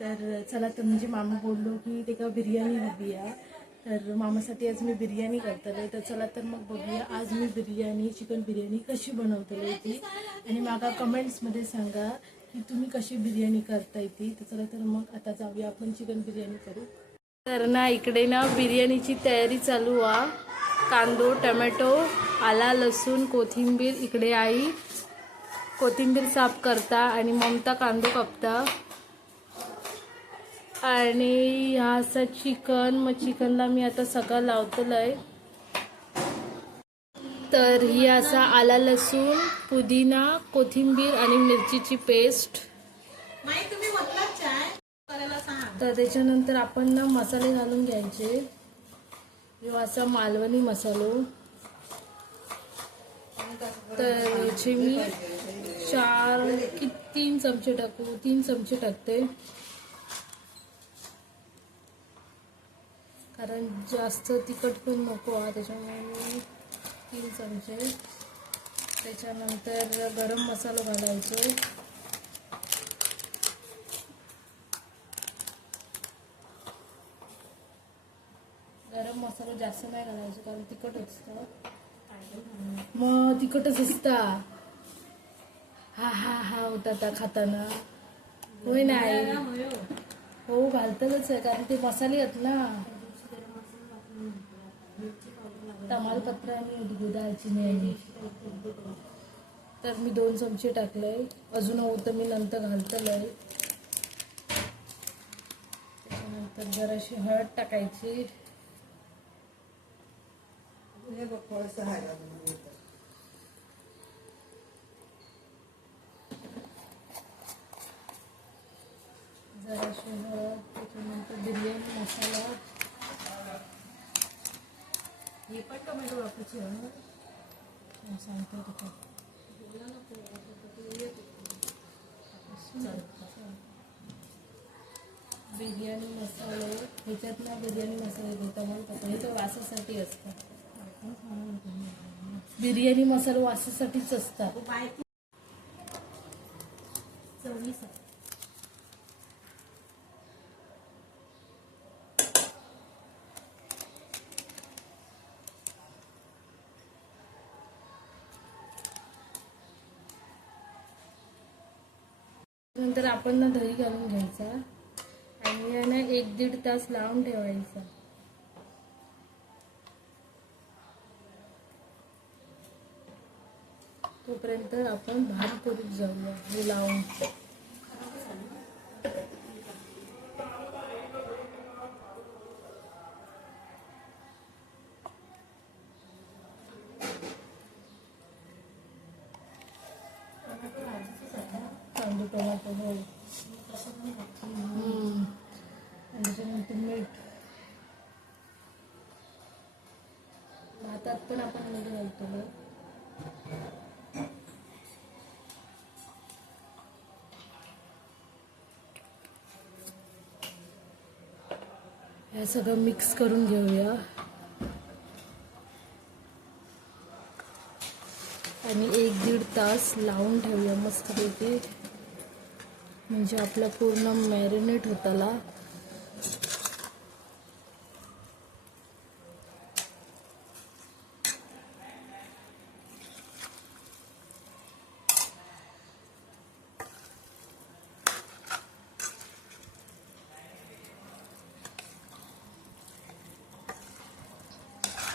तर चला तर म्हणजे मामा बोललो की ते का बिर्याणी हवी आहे, तर मामासाठी आज मी बिर्याणी करतले. तर चला तर मग बघूया आज मी बिर्याणी, चिकन बिर्याणी कशी बनवतले ती, आणि माका कमेंट्समध्ये सांगा की तुम्ही कशी बिर्याणी करताय ती. तर चला तर मग आता जाऊया आपण चिकन बिर्याणी करू. तर ना इकडे ना बिर्याणीची तयारी चालू आहे. कांदो, टमॅटो, आला, लसूण, कोथिंबीर. इकडे आई कोथिंबीर साफ करता आणि ममता कांदो कापता. आणि हा असा चिकन, मग चिकनला मी आता सगळं लावतलंय. तर ही असा आला, लसूण, पुदिना, कोथिंबीर आणि मिरचीची पेस्ट. तर त्याच्यानंतर आपण ना मसाले घालून घ्यायचे. असा मालवणी मसालो. तर याचे मी 3 चमचे टाकू, 3 चमचे टाकते, कारण जास्त तिखट पण नको आहे, त्याच्यामुळे मी 3 चमचे. त्याच्यानंतर गरम मसाला घालायचो. गरम मसाला जास्त नाही घालायचो कारण तिखट असतं. मग तिखटच असता. हा हा हा होता खाताना. होय नाही हो घालतलंच आहे, कारण ते मसाले आहेत ना. तमालपत्र आणि दालचिनी. तर मी 2 चमचे टाकलंय. अजून होतं मी नंतर घालतलंय. त्याच्यानंतर जराशी हळद टाकायची. जराशी हळद. त्याच्यानंतर बिर्याणी मसाला. हे पण टोमॅटो वापरायची सांगतो तिथं. बिर्याणी मसाले ह्याच्यात ना बिर्याणी मसाले घेता म्हणतात, हे तर वासासाठी असतं. बिर्याणी मसाला वासासाठीच असतात. चवीसाठी. नंतर आपण ना दही घालून घ्यायचा आणि ना 1-1.5 तास लावून ठेवायचा. तोपर्यंत आपण भात करून जाऊया हे लावून. कांदे, टोमॅटो आणि त्याच्यानंतर मीठ. भातात पण आपण मीठ घालतो. हे सगळं मिक्स करून घेऊया आणि 1-1.5 तास लावून ठेवूया मस्तपैकी, म्हणजे आपला पूर्ण मॅरिनेट होताला.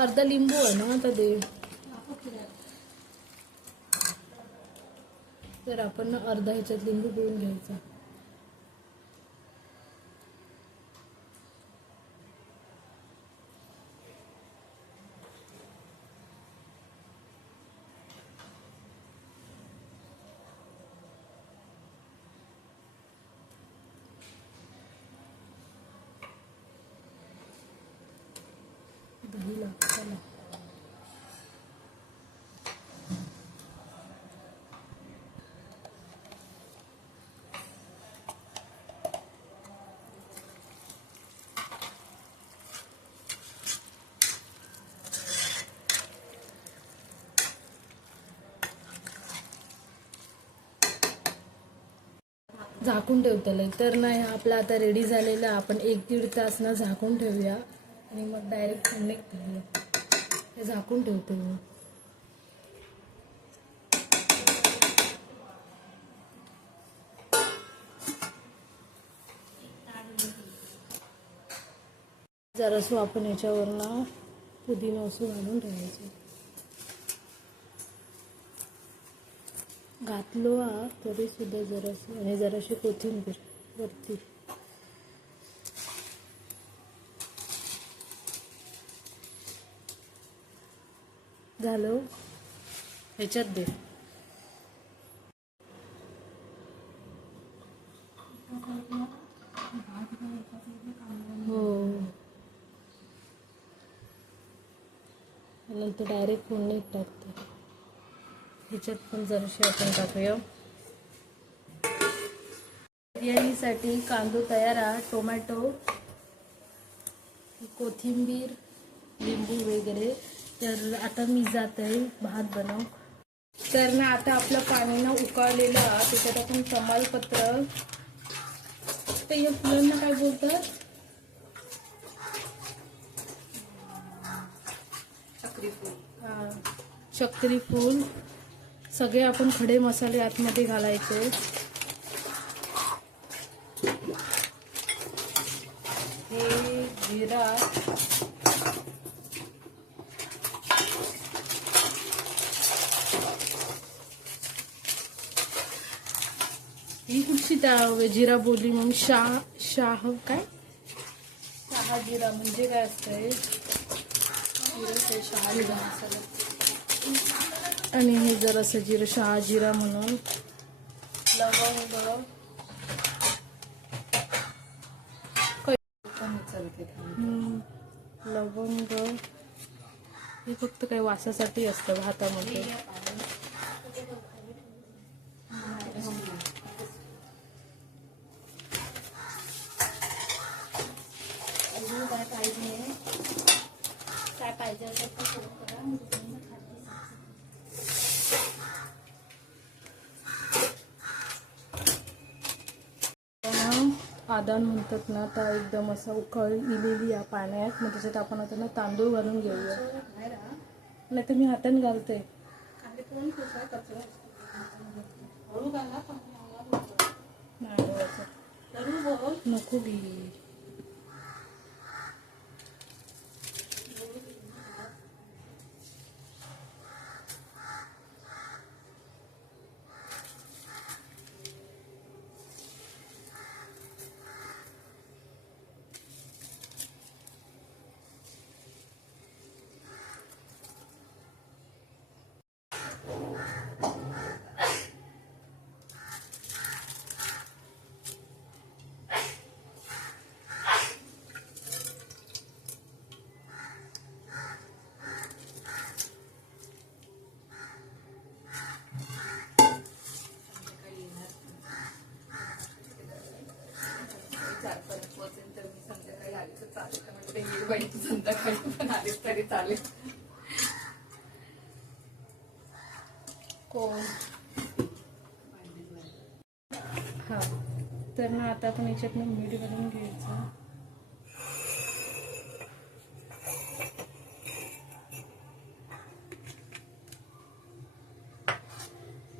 अर्धा लिंबू आहे ना आता दे. तर आपण अर्धा ह्याच्यात लिंबू पिळून घ्यायचा. दही लागतं. झाकून ठेवतलं तर नाही आपला आता रेडी झालेला. आपण 1-1.5 तास ना झाकून ठेवूया आणि मग डायरेक्ट फोडणीत घालूया. हे झाकून ठेवते मी. जरासं आपण याच्यावर ना पुदिना असं घालून ठेवायचं. घातलो तरी सुद्धा जरासं आणि जराशी कोथिंबीर वरती. झालं ह्याच्यात दे. हो नंतर डायरेक्ट फोडणीत टाकते. ह्याच्यात पण जराशी आपण टाकूया. बिर्याणीसाठी कांदा तयार आहे, टोमॅटो, कोथिंबीर, लिंबू वगैरे. तर आता मी जात आहे भात बनव. तर ना आता आपलं पाणी ना उकळलेलं आहे. त्याच्यात आपण तमालपत्र, तर या फुलांना काय बोलतात, चक्री फूल, सगळे आपण खडे मसाले आतमध्ये घालायचे. हे जिरा, ही कुठची त्या जिरा बोलली मग शाह काय जिरा म्हणजे काय असतंय. शहाजिरा मसाला. आणि हे जरासं जिरं शहाजिरा म्हणून. लवंग, लवंग हे फक्त काही वासासाठी असतं भातामध्ये. काय पाहिजे असेल तर फोन करा. आदान म्हणतात ना तर एकदम असं उकळ इलेली या पाण्यात. मग त्याच्यात आपण आता ना तांदूळ घालून घेऊया. नाही तर मी हाताने घालते. नको घे. संध्याकाळी पण आलीस तरी चालेल. कोण हा तर ना आता आपण याच्यातनं मीठ घालून घ्यायचं.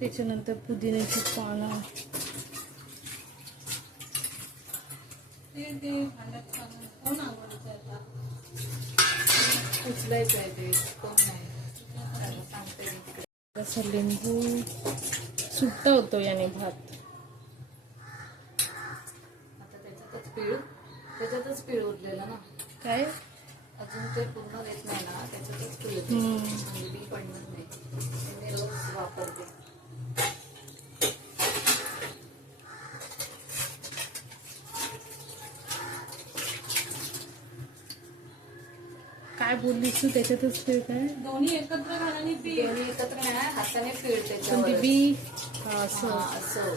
त्याच्यानंतर पुदिन्याची पानं. उचलायचं आहे ते कोण नाही सांगते. असं लिंबू सुट्टा होतो याने भात. आता त्याच्यातच पीळ उरलेला ना. काय अजून ते पूर्ण देत नाही ना त्याच्यातच पीळ म्हणजे बी पडणार नाही. मी रोज वापरते. काय बोललीस तू त्याच्यातच ते काय दोन्ही एकत्र घालाने पीठ. दोन्ही एकत्र नाही हाताने पीठ त्याच्यावर. बी असं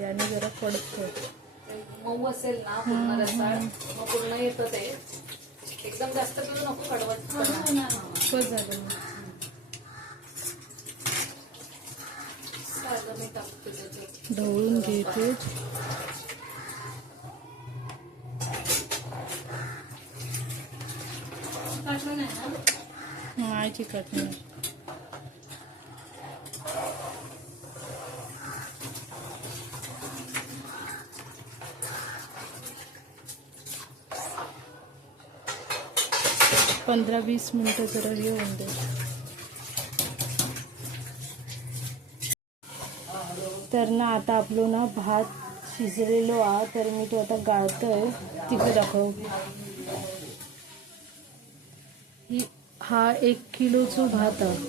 याने जरा पडतं. मऊ असेल ना पूर्ण रसाळ मग पूर्ण येतं ते. एकदम जास्त पिळू नको कडवट. बस झालं. मी टाकते त्याच्यात. ढवळून घेते. नाही चिकट नाही. पंधरा 20 मिनिटं जरा हे होऊन दे. तर ना आता आपलं ना भात शिजलेलो आ, तर मी तो आता गाळतोय. तिकडे दाखव. हा 1 किलोचा भात आहे.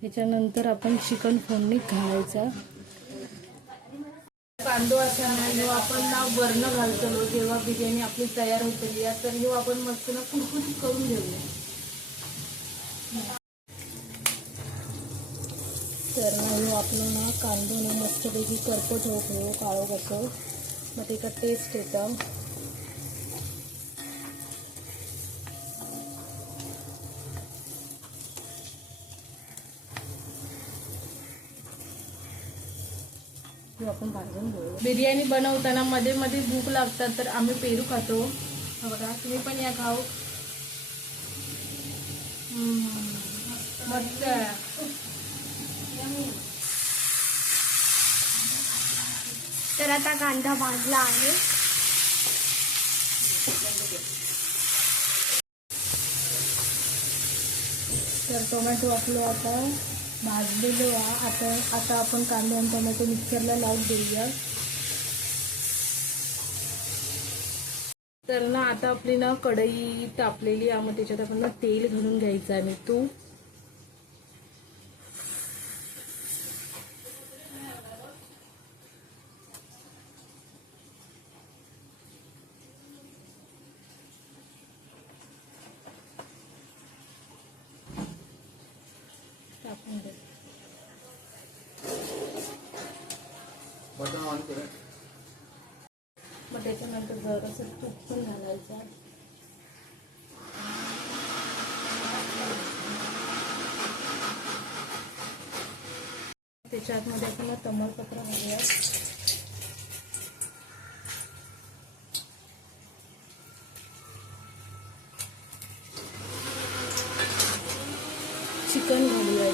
ह्याच्यानंतर आपण चिकन फोडणी घालायचा. कांदो असा ना ह्यो आपण ना वरण घालतलो जेव्हा बिर्याणी आपली तयार होतली आहे, तर ह्यो आपण मस्त ना कुरकुरीत करून घेऊया. तर ना ह्यो आपलं ना कांदो ना मस्तपैकी करपट होतो काळो कसो, मग त्याचा टेस्ट येता. आपण भाजून घेऊ. बिर्याणी बनवताना मध्ये मध्ये भूक लागतात, तर आम्ही पेरू खातो. बघा तुम्ही पण या खाऊ. मस्त. तर आता कांदा भाजला आहे. तर टोमॅटो आपलं आता भाजलेलो आहे. आता आपण कांदा आणि टोमॅटो मिक्सरला लावून देऊया. तर ना आता आपली ना कढई तापलेली आहे, मग त्याच्यात आपण ना तेल घालून घ्यायचं आणि तूप. टाकून द्या. मग त्याच्यानंतर जरासं तूप पण घालायचं. त्याच्या आतमध्ये आपण तमालपत्र घालूया. चिकन घालूया.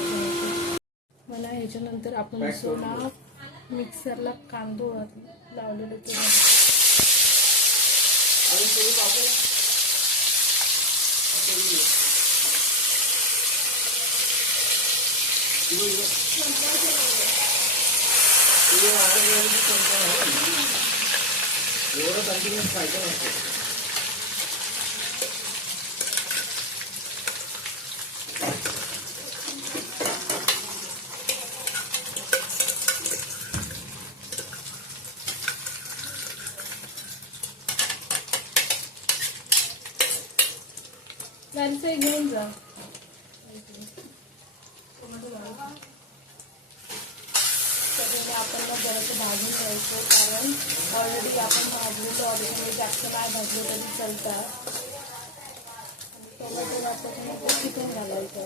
मला ह्याच्यानंतर आपण सोना मिक्सरला कांदो लावलेलो तो गाडीचं घेऊन जा. सगळ्यांनी आपण मग जरासं भाजून घ्यायचं, कारण ऑलरेडी आपण भाजलेलो ऑलरेडी जास्त नाही भाजलं तरी चालतं. टोमॅटो घातलं मग चिकन घालायचं.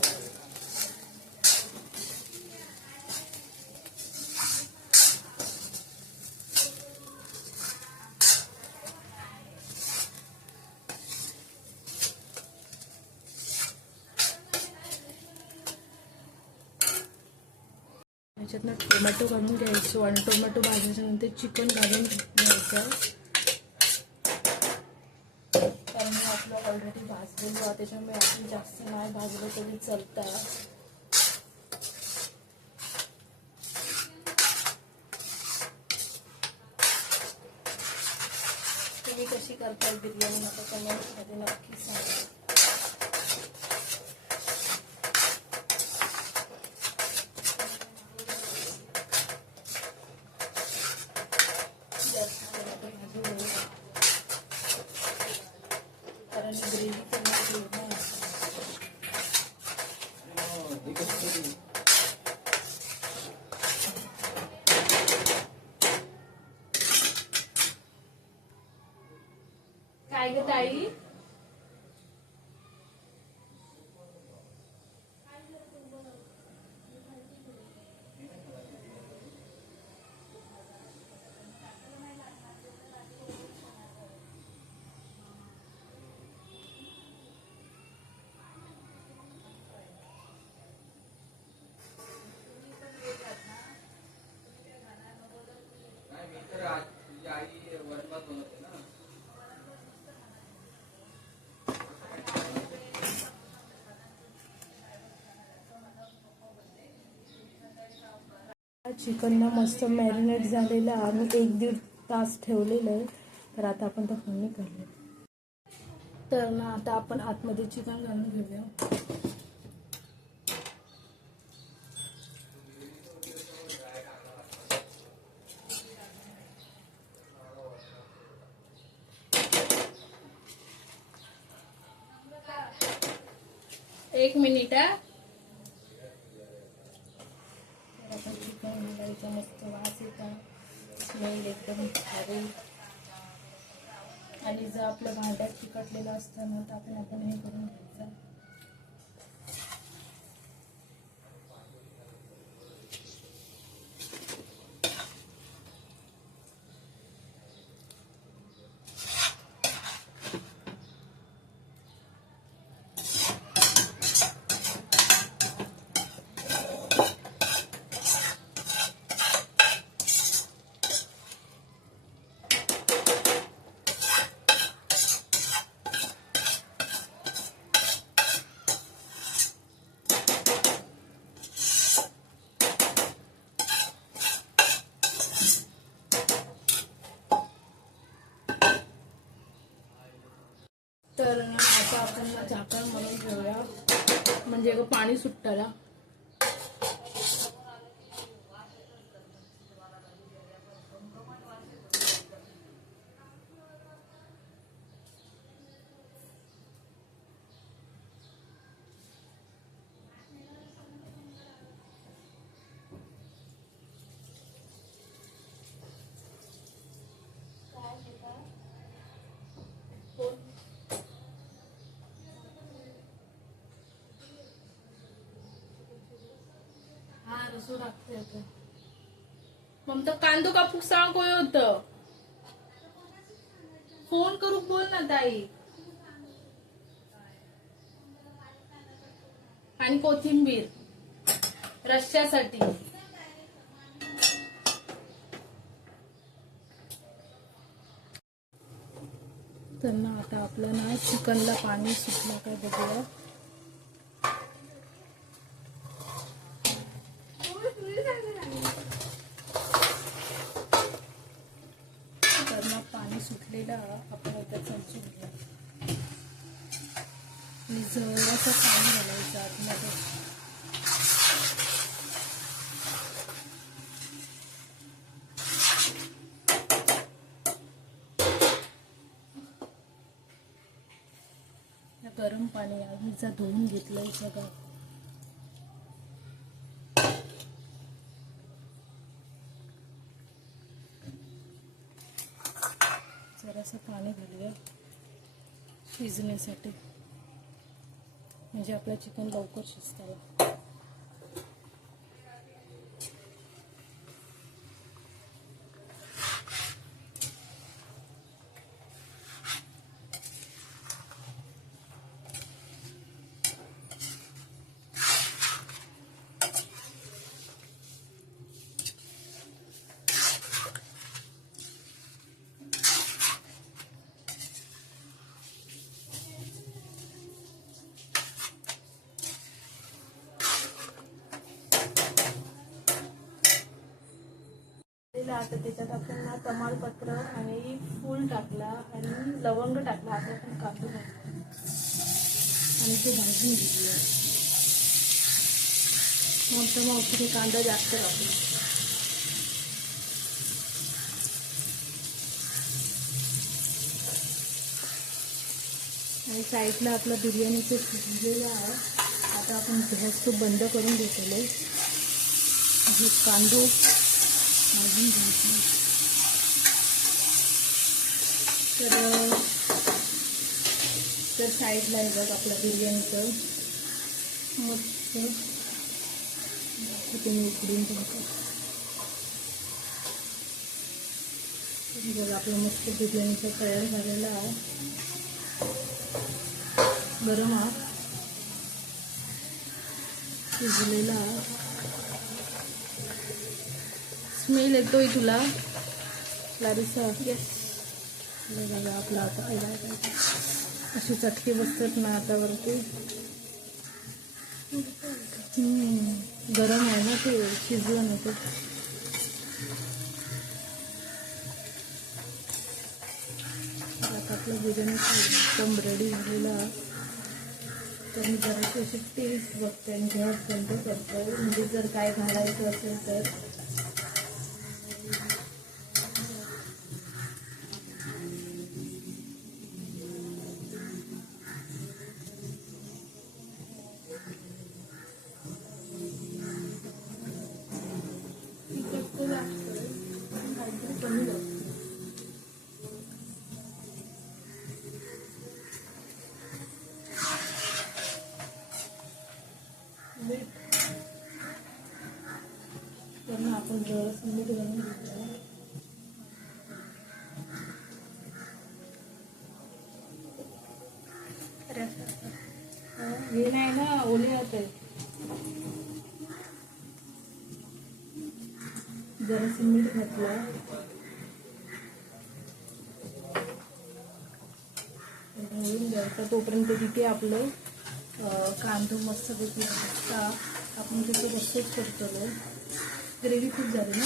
ह्याच्यातनं टोमॅटो घालून घ्यायचो आणि टोमॅटो भाजल्याच्या नंतर चिकन घालून घ्यायचं. कारण मी आपलं ऑलरेडी भाजलेलो आहे, त्याच्यामुळे आपण जास्त नाही भाजलं तरी चालतं. तुम्ही कशी करता बिर्याणी मला कमेंट्समध्ये नक्की सांगा. कारण ग्रेव्ही काय ग ताई. चिकनला मस्त मॅरिनेट झालेलं आणि 1-1.5 तास ठेवलेलं आहे. तर आता आपण तर फोडणी काढले. तर ना आता आपण आतमध्ये चिकन घालून घेऊया. एक मिनिट हा. तर आपण चिकन घालायचं, मस्त वास येता, स्मेल एकदम भारी. आणि जर आपलं भांड्यात चिकटलेलं असतं ना तर आपण हे करून घ्यायचं. तर ना आता आपण ना झाकण म्हणून घेऊया, म्हणजे पाणी सुटायला. हा रसू टाकते आता. मग तर कांदो कापूक सांग कोय होत. फोन करू बोल ना ताई. आणि कोथिंबीर रश्श्यासाठी. तर ना आता आपलं ना चिकनला पाणी सुटलं काय बघूया. तर ना पाणी सुटलेलं आपण आता चमचून घ्या आणि जरासं पाणी घालायचं आतमध्ये. गरम पाणी आधीचा धुवून घेतलंय सगळं. जरासं पाणी घालूया शिजण्यासाठी, म्हणजे आपलं चिकन लवकर शिजतं. आता त्याच्यात आपण ना तमालपत्र आणि फूल टाकला आणि लवंग टाकला. आता आपण कांदे घालतो आणि ते भाजून घेतलं. मग तिथे कांदा जास्त टाकला. आणि साईडला आपला बिर्याणीचं शिजलेलं आहे. आता आपण गॅस तो बंद करून घेतलेलं आहे. कांदो भाजून घ्यायचं. तर साईडला आहे बघ आपला बिर्याणीचं मस्त तुम्ही उकडून टाका. बघ आपलं मस्त बिर्याणीचं तयार झालेलं आहे. गरम आहे, शिजलेला आहे. स्मेल येतोय तुला लारिसा? येस. बघा आपला आता अशी चटके बसतात ना आता वरती. गरम आहे ना ते, शिजलं नाही ते. आपला बिर्याणी एकदम रेडी झालेला. तर मी जराशी अशी टेस्ट बघते आणि गॅस बंद करतो, म्हणजे जर काय घालायचं असेल तर. तिखट तर लागतं, पण काहीतरी कमी लागतं. त्यांना आपण जरासं मीठ घालून घेतलं. हे नाही ना, ओले होत आहे. जरासं मीठ घातलं. घालून द्यायचं. तोपर्यंत तिथे आपलं कांदा मस्तपैकी भाजता. आपण तिथं मस्तच करतो. ग्रेव्ही खूप झाली ना.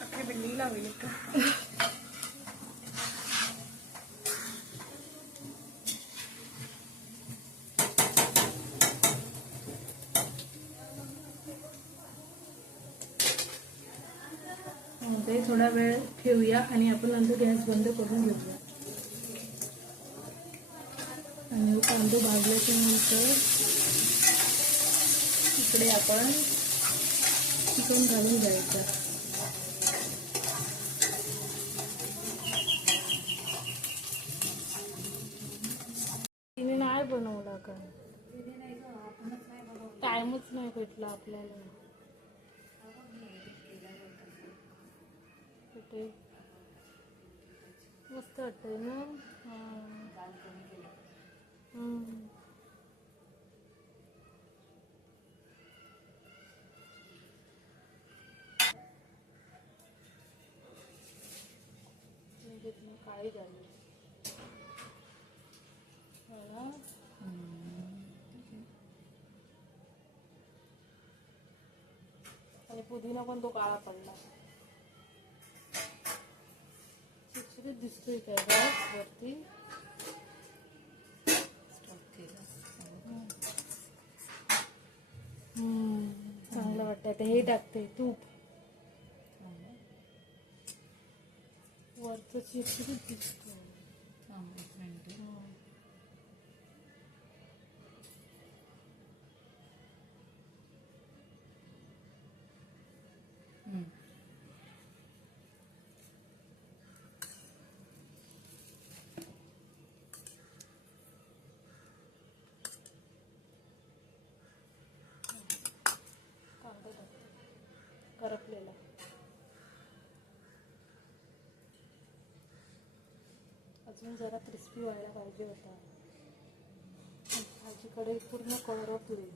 आपल्या बिल्डिंगला होईल का? ते थोडा वेळ ठेवूया आणि आपण नंतर गॅस बंद करून घेऊया. आणि कांदा भाजल्याच्या नंतर इकडे आपण चिकन घालून घ्यायचं. तिने नाही बनवला का? टाइमच नाही भेटला आपल्याला. कुठे मस्त वाटतंय ना. काळी झाली आणि पुदिना पण तो काळा पडला. चिकचिकीत दिसतोय काय गॅस वरती. चांगलं वाटतं. आता हे टाकते तूप. वरचं चिकचिकीत दिसतो. करपलेला. अजून जरा क्रिस्पी व्हायला पाहिजे होता. भाजीकडे पूर्ण करपली.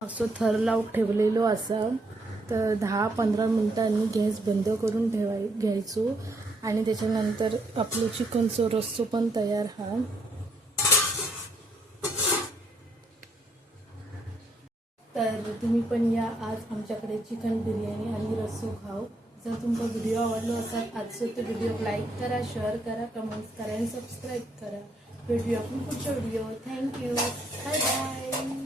असं थर लावून ठेवलेलो असा. तर 10-15 मिनिटांनी गॅस बंद करून घ्यायचो आणि त्याच्यानंतर आपलं चिकनचं रस्सो पण तयार हा. तर तुम्ही पण या आज आमच्याकडे चिकन बिर्याणी आणि रस्सो खाऊ. जर तुमचा व्हिडिओ आवडला असेल आजचं तर व्हिडिओ लाईक करा, शेअर करा, कमेंट्स करा आणि सबस्क्राईब करा. भेटूया आपण पुढच्या व्हिडिओ. थँक्यू. Bye bye.